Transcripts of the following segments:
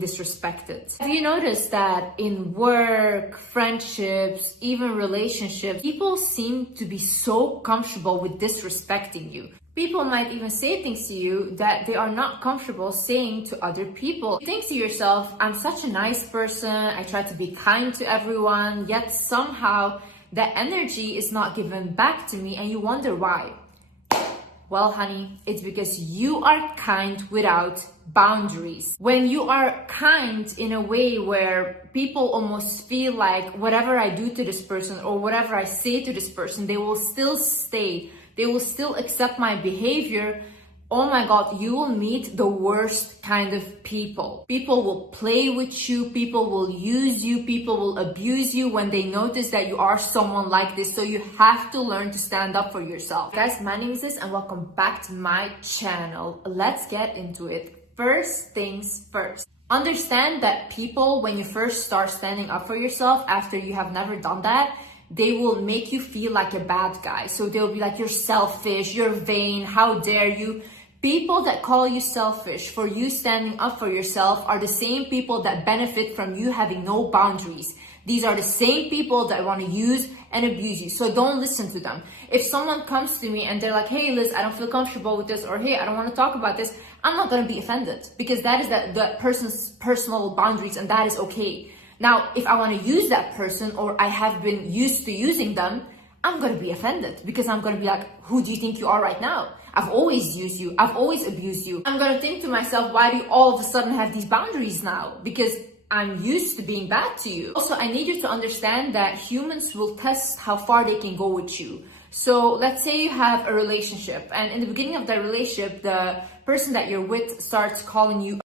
being disrespected. Have you noticed that in work, friendships, even relationships, people seem to be so comfortable with disrespecting you? People might even say things to you that they are not comfortable saying to other people. You think to yourself, I'm such a nice person, I try to be kind to everyone, yet somehow that energy is not given back to me, and you wonder why. Well, honey, it's because you are kind without boundaries. When you are kind in a way where people almost feel like whatever I do to this person or whatever I say to this person, they will still stay. They will still accept my behavior. Oh my God, you will meet the worst kind of people. People will play with you, people will use you, people will abuse you when they notice that you are someone like this. So you have to learn to stand up for yourself. Guys, my name is Liz and welcome back to my channel. Let's get into it. First things first. Understand that people, when you first start standing up for yourself after you have never done that, they will make you feel like a bad guy. So they'll be like, you're selfish, you're vain, how dare you? People that call you selfish for you standing up for yourself are the same people that benefit from you having no boundaries. These are the same people that want to use and abuse you. So don't listen to them. If someone comes to me and they're like, hey Liz, I don't feel comfortable with this, or hey, I don't want to talk about this, I'm not going to be offended because that is that person's personal boundaries and that is okay. Now, if I want to use that person or I have been used to using them, I'm going to be offended because I'm going to be like, who do you think you are right now? I've always used you. I've always abused you. I'm going to think to myself, why do you all of a sudden have these boundaries now? Because I'm used to being bad to you. Also, I need you to understand that humans will test how far they can go with you. So let's say you have a relationship and in the beginning of that relationship, the person that you're with starts calling you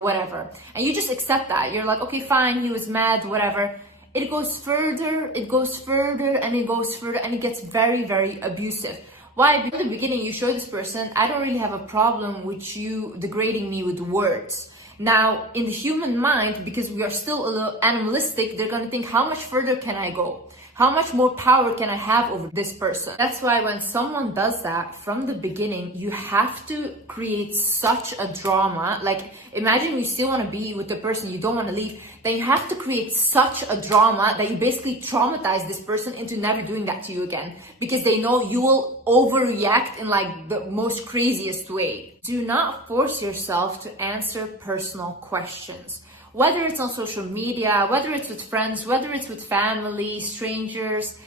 whatever. And you just accept that. You're like, okay, fine, he was mad, whatever. It goes further, it goes further, and it goes further, and it gets very, very abusive. Why? Because in the beginning, you show this person, I don't really have a problem with you degrading me with words. Now, in the human mind, because we are still a little animalistic, they're going to think, how much further can I go? How much more power can I have over this person? That's why when someone does that from the beginning, you have to create such a drama. Like, imagine you still want to be with the person, you don't want to leave. Then you have to create such a drama that you basically traumatize this person into never doing that to you again. Because they know you will overreact in like the most craziest way. Do not force yourself to answer personal questions. Whether it's on social media, whether it's with friends, whether it's with family, strangers,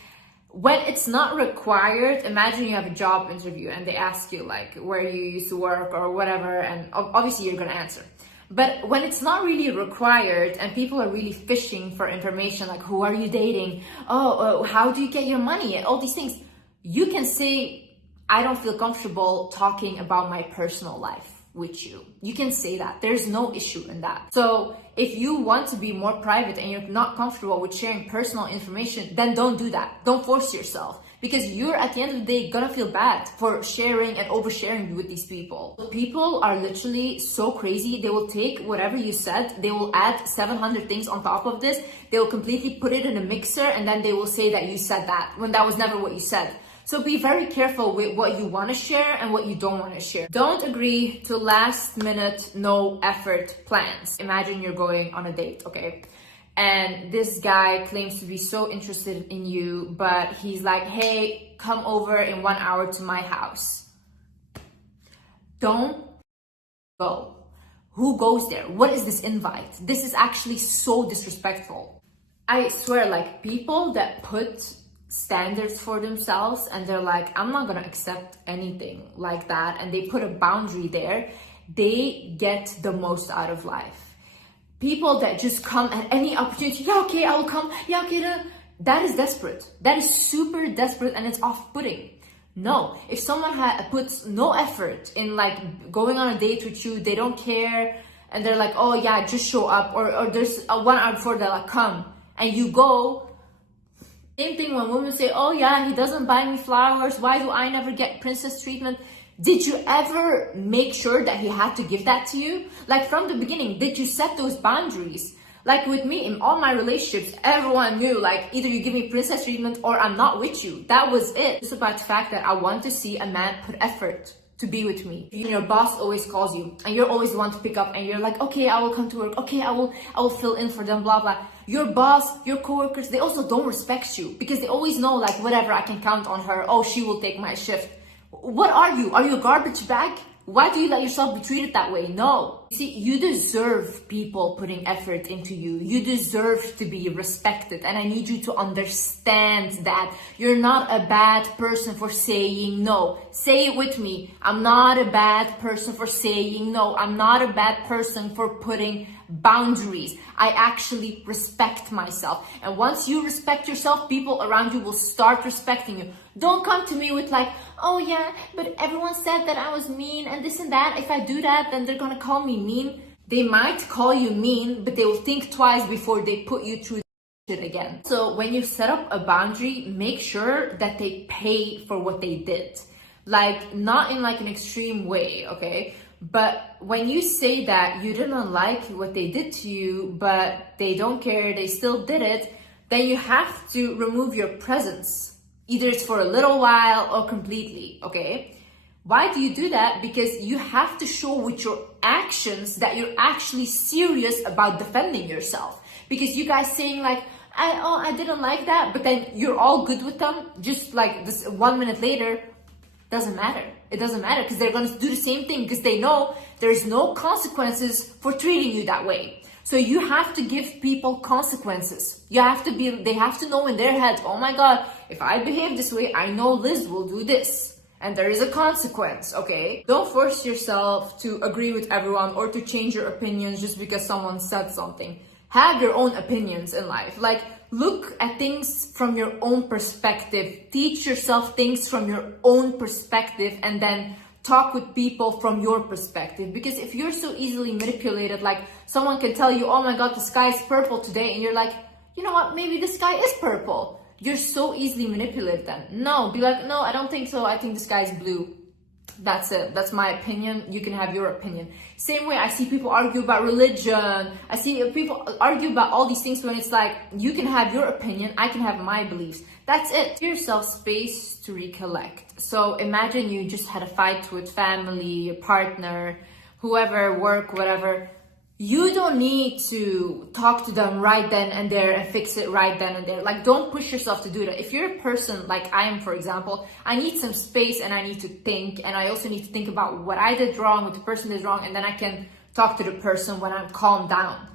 when it's not required. Imagine you have a job interview and they ask you like where you used to work or whatever, and obviously you're gonna answer. But when it's not really required and people are really fishing for information, like who are you dating? How do you get your money? And all these things, you can say, I don't feel comfortable talking about my personal life with you. You can say that. There's no issue in that. So if you want to be more private and you're not comfortable with sharing personal information, then don't do that. Don't force yourself, because you're at the end of the day gonna feel bad for sharing and oversharing with these people. People are literally so crazy. They will take whatever you said, they will add 700 things on top of this, they will completely put it in a mixer, and then they will say that you said that when that was never what you said. So be very careful with what you want to share and what you don't want to share. Don't agree to last minute, no effort plans. Imagine you're going on a date, okay? And this guy claims to be so interested in you, but he's like, hey, come over in 1 hour to my house. Don't go. Who goes there? What is this invite? This is actually so disrespectful. I swear, like, people that put standards for themselves and they're like, I'm not gonna accept anything like that, and they put a boundary there, they get the most out of life. People that just come at any opportunity, yeah, okay, I will come, yeah, okay, that is desperate. That is super desperate, and it's off-putting. No, if someone puts no effort in like going on a date with you, they don't care, and they're like, oh yeah, just show up, or there's a 1 hour before they're like, come, and you go. Same thing when women say, oh yeah, he doesn't buy me flowers, why do I never get princess treatment? Did you ever make sure that he had to give that to you? Like from the beginning, did you set those boundaries? Like with me, in all my relationships, everyone knew, like, either you give me princess treatment or I'm not with you. That was it. It's about the fact that I want to see a man put effort to be with me. Your boss always calls you and you're always the one to pick up, and you're like, okay, I will come to work. Okay, I will fill in for them, blah, blah. Your boss, your coworkers, they also don't respect you because they always know, like, whatever, I can count on her. Oh, she will take my shift. What are you? Are you a garbage bag? Why do you let yourself be treated that way? No. See, you deserve people putting effort into you. You deserve to be respected. And I need you to understand that you're not a bad person for saying no. Say it with me. I'm not a bad person for saying no. I'm not a bad person for putting boundaries. I actually respect myself. And once you respect yourself, people around you will start respecting you. Don't come to me with like, oh yeah, but everyone said that I was mean and this and that. If I do that, then they're gonna call me mean. They might call you mean, but they will think twice before they put you through shit again. So when you set up a boundary, make sure that they pay for what they did. Like, not in like an extreme way, okay? But when you say that you didn't like what they did to you, but they don't care, they still did it, then you have to remove your presence. Either it's for a little while or completely, okay? Why do you do that? Because you have to show with your actions that you're actually serious about defending yourself. Because you guys saying like, I didn't like that, but then you're all good with them, just like this 1 minute later, doesn't matter. It doesn't matter because they're going to do the same thing because they know there's no consequences for treating you that way. So you have to give people consequences. They have to know in their head, oh my God, if I behave this way, I know Liz will do this. And there is a consequence, okay? Don't force yourself to agree with everyone or to change your opinions just because someone said something. Have your own opinions in life. Like, look at things from your own perspective. Teach yourself things from your own perspective and then talk with people from your perspective. Because if you're so easily manipulated, like someone can tell you, oh my God, the sky is purple today. And you're like, you know what? Maybe the sky is purple. You're so easily manipulated then. No, be like, no, I don't think so. I think the sky is blue. That's it. That's my opinion. You can have your opinion. Same way I see people argue about religion. I see people argue about all these things when it's like, you can have your opinion, I can have my beliefs. That's it. Give yourself space to recollect. So imagine you just had a fight with family, your partner, whoever, work, whatever. You don't need to talk to them right then and there and fix it right then and there. Like, don't push yourself to do that. If you're a person like I am, for example, I need some space and I need to think. And I also need to think about what I did wrong, what the person did wrong. And then I can talk to the person when I'm calmed down.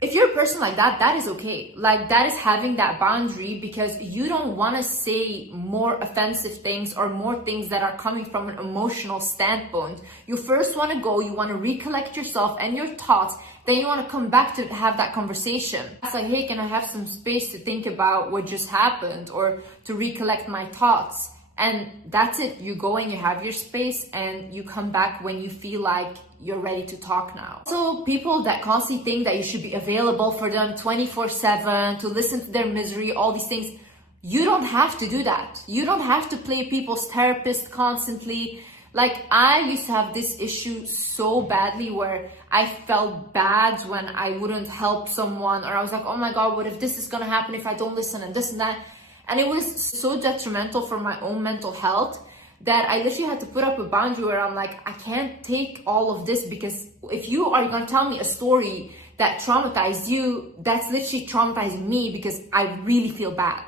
If you're a person like that, that is okay. Like, that is having that boundary because you don't want to say more offensive things or more things that are coming from an emotional standpoint. You first want to go, you want to recollect yourself and your thoughts, then you want to come back to have that conversation. It's like, hey, can I have some space to think about what just happened or to recollect my thoughts? And that's it. You go and you have your space and you come back when you feel like you're ready to talk now. So people that constantly think that you should be available for them 24/7, to listen to their misery, all these things, you don't have to do that. You don't have to play people's therapist constantly. Like, I used to have this issue so badly where I felt bad when I wouldn't help someone, or I was like, oh my God, what if this is gonna happen if I don't listen and this and that. And it was so detrimental for my own mental health that I literally had to put up a boundary where I'm like, I can't take all of this, because if you are gonna tell me a story that traumatized you, that's literally traumatizing me because I really feel bad.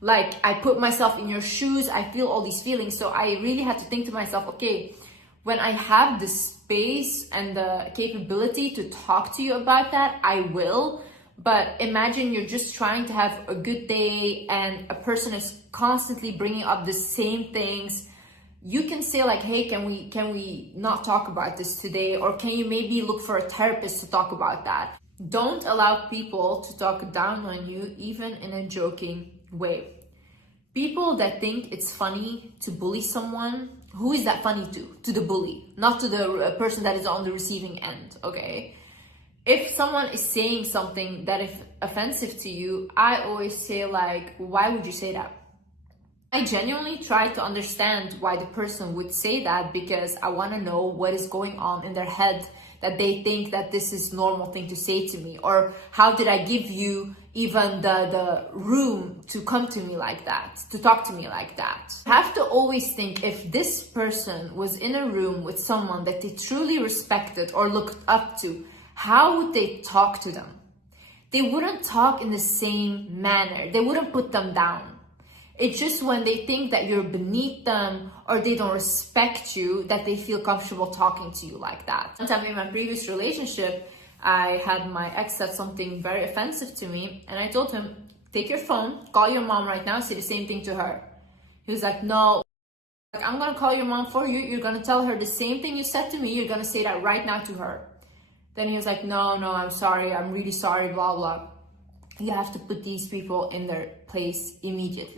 Like, I put myself in your shoes, I feel all these feelings. So I really had to think to myself, okay, when I have the space and the capability to talk to you about that, I will. But imagine you're just trying to have a good day and a person is constantly bringing up the same things. You can say like, hey, can we not talk about this today? Or can you maybe look for a therapist to talk about that? Don't allow people to talk down on you, even in a joking way. People that think it's funny to bully someone, who is that funny to? To the bully, not to the person that is on the receiving end, okay? If someone is saying something that is offensive to you, I always say like, why would you say that? I genuinely try to understand why the person would say that, because I want to know what is going on in their head that they think that this is normal thing to say to me? Or how did I give you even the room to come to me like that, to talk to me like that? You have to always think, if this person was in a room with someone that they truly respected or looked up to, how would they talk to them? They wouldn't talk in the same manner. They wouldn't put them down. It's just when they think that you're beneath them or they don't respect you that they feel comfortable talking to you like that. One time in my previous relationship, I had my ex said something very offensive to me, and I told him, take your phone, call your mom right now, say the same thing to her. He was like, no, I'm gonna call your mom for you. You're gonna tell her the same thing you said to me. You're gonna say that right now to her. Then he was like, no, I'm sorry. I'm really sorry, blah, blah. You have to put these people in their place immediately.